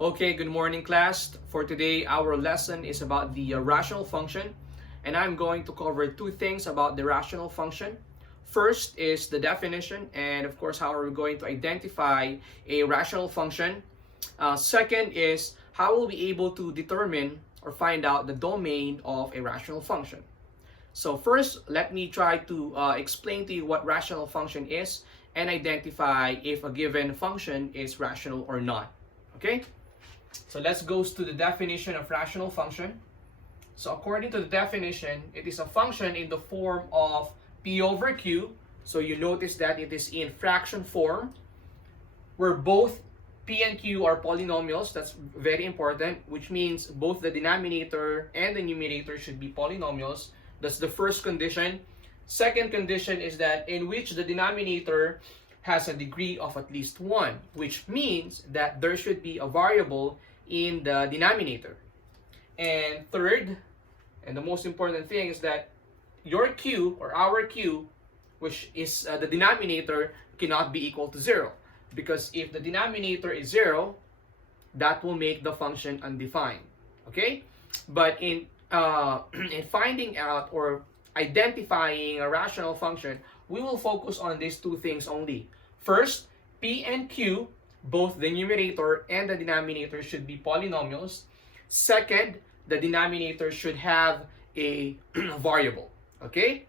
Okay, good morning class. For today, our lesson is about the rational function, and I'm going to cover two things about the rational function. First is the definition, and of course, how we're going to identify a rational function. Second is how we'll be able to determine or find out the domain of a rational function. So first, let me try to explain to you what rational function is and identify if a given function is rational or not. Okay? So let's go to the definition of rational function. So according to the definition, it is a function in the form of p over q. So you notice that it is in fraction form where both p and q are polynomials. That's very important, which means both the denominator and the numerator should be polynomials. That's the first condition. Second condition is that in which the denominator has a degree of at least 1, which means that there should be a variable in the denominator. And third, and the most important thing, is that your q or our q, which is the denominator, cannot be equal to 0. Because if the denominator is 0, that will make the function undefined. Okay? But in finding out or identifying a rational function, we will focus on these two things only. First, p and q, both the numerator and the denominator should be polynomials. Second, the denominator should have a variable. Okay?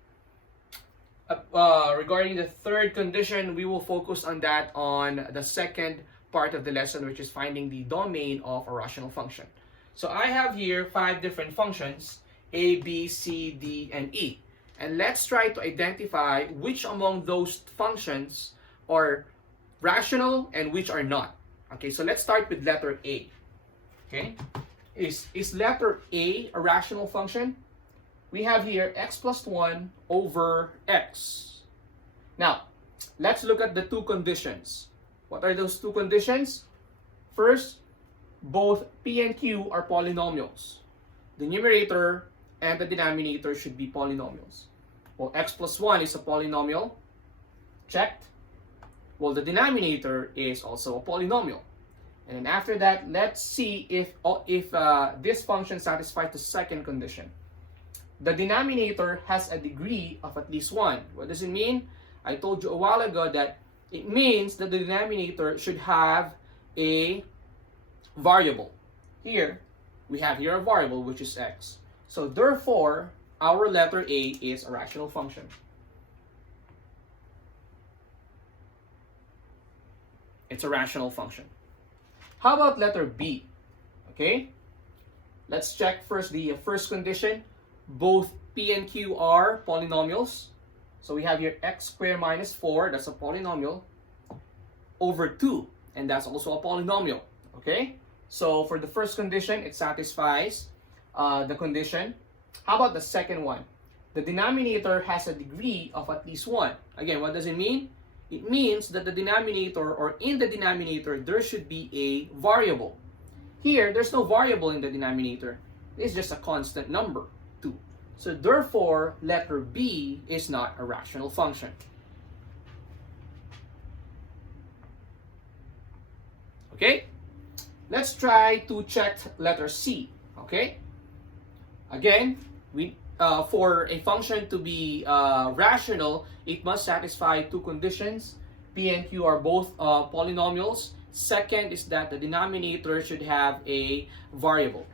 Regarding the third condition, we will focus on that on the second part of the lesson, which is finding the domain of a rational function. So I have here 5 different functions, a, b, c, d, and e. And let's try to identify which among those functions are rational and which are not. Okay, so let's start with letter A. Okay, is letter A a rational function? We have here x plus 1 over x. Now, let's look at the two conditions. What are those two conditions? First, both p and q are polynomials. The numerator and the denominator should be polynomials. Well, x plus 1 is a polynomial. Checked. Well, the denominator is also a polynomial. And then after that, let's see if this function satisfies the second condition. The denominator has a degree of at least 1. What does it mean? I told you a while ago that it means that the denominator should have a variable. Here, we have here a variable which is x. So therefore, our letter A is a rational function. It's a rational function. How about letter B? Okay, let's check first the first condition. Both p and q are polynomials. So we have here x squared minus 4, that's a polynomial, over 2, and that's also a polynomial. Okay, so for the first condition, it satisfies the condition. How about the second one? The denominator has a degree of at least 1. Again, what does it mean? It means that the denominator, or in the denominator, there should be a variable. Here, there's no variable in the denominator. It's just a constant number, 2. So therefore, letter B is not a rational function. Okay? Let's try to check letter C. Okay? Again, for a function to be rational, it must satisfy two conditions. P and Q are both polynomials. Second is that the denominator should have a variable.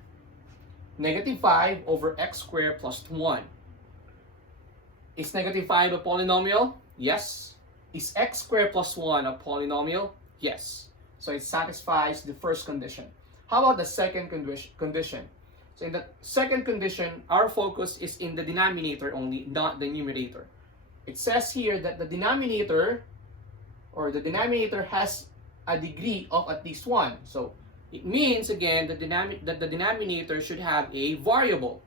Negative 5 over x squared plus 1. Is negative 5 a polynomial? Yes. Is x squared plus 1 a polynomial? Yes. So it satisfies the first condition. How about the second condition? So in the second condition, our focus is in the denominator only, not the numerator. It says here that the denominator has a degree of at least 1. So it means again that the denominator should have a variable.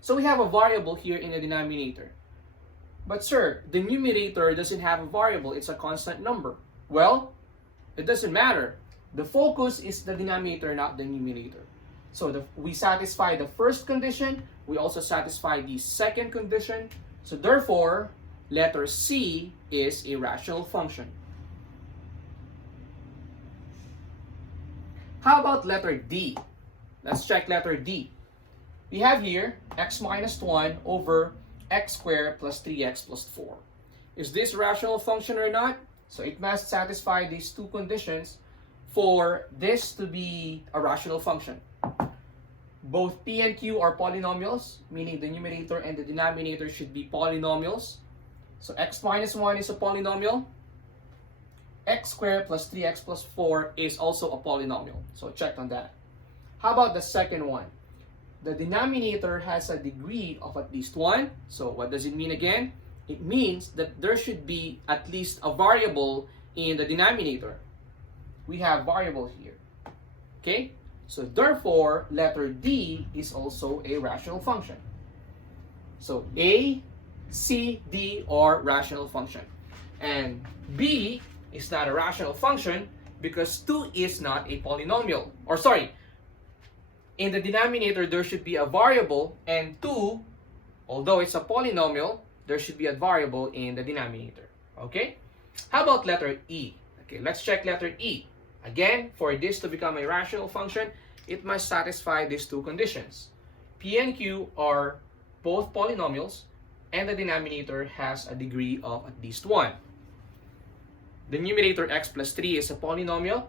So we have a variable here in the denominator. But sir, the numerator doesn't have a variable, it's a constant number. Well, it doesn't matter. The focus is the denominator, not the numerator. So we satisfy the first condition, we also satisfy the second condition. So therefore, letter C is a rational function. How about letter D? Let's check letter D. We have here x minus 1 over x squared plus 3x plus 4. Is this a rational function or not? So it must satisfy these two conditions for this to be a rational function. Both p and q are polynomials, meaning the numerator and the denominator should be polynomials. So x minus 1 is a polynomial. X squared plus 3x plus 4 is also a polynomial. So check on that. How about the second one? The denominator has a degree of at least 1. So what does it mean again? It means that there should be at least a variable in the denominator. We have variable here. Okay? So therefore, letter D is also a rational function. So A, C, D are rational function. And B is not a rational function because 2 is not a polynomial. Or sorry, in the denominator there should be a variable, and 2, although it's a polynomial, there should be a variable in the denominator. Okay? How about letter E? Okay, let's check letter E. Again, for this to become a rational function, it must satisfy these two conditions. P and Q are both polynomials, and the denominator has a degree of at least 1. The numerator x plus 3 is a polynomial.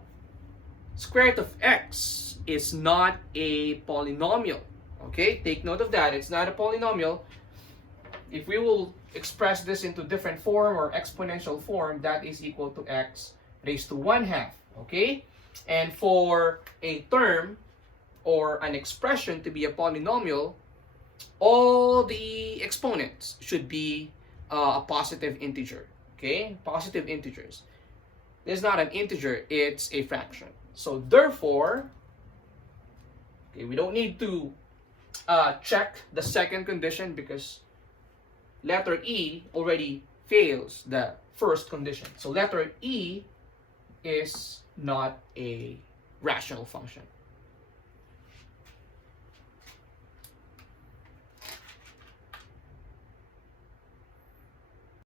Square root of x is not a polynomial. Okay, take note of that. It's not a polynomial. If we will express this into different form or exponential form, that is equal to x raised to 1/2. Okay, and for a term or an expression to be a polynomial, all the exponents should be a positive integer. Okay, positive integers. This is not an integer, it's a fraction. So therefore, okay, we don't need to check the second condition because letter E already fails the first condition. So letter E is not a rational function.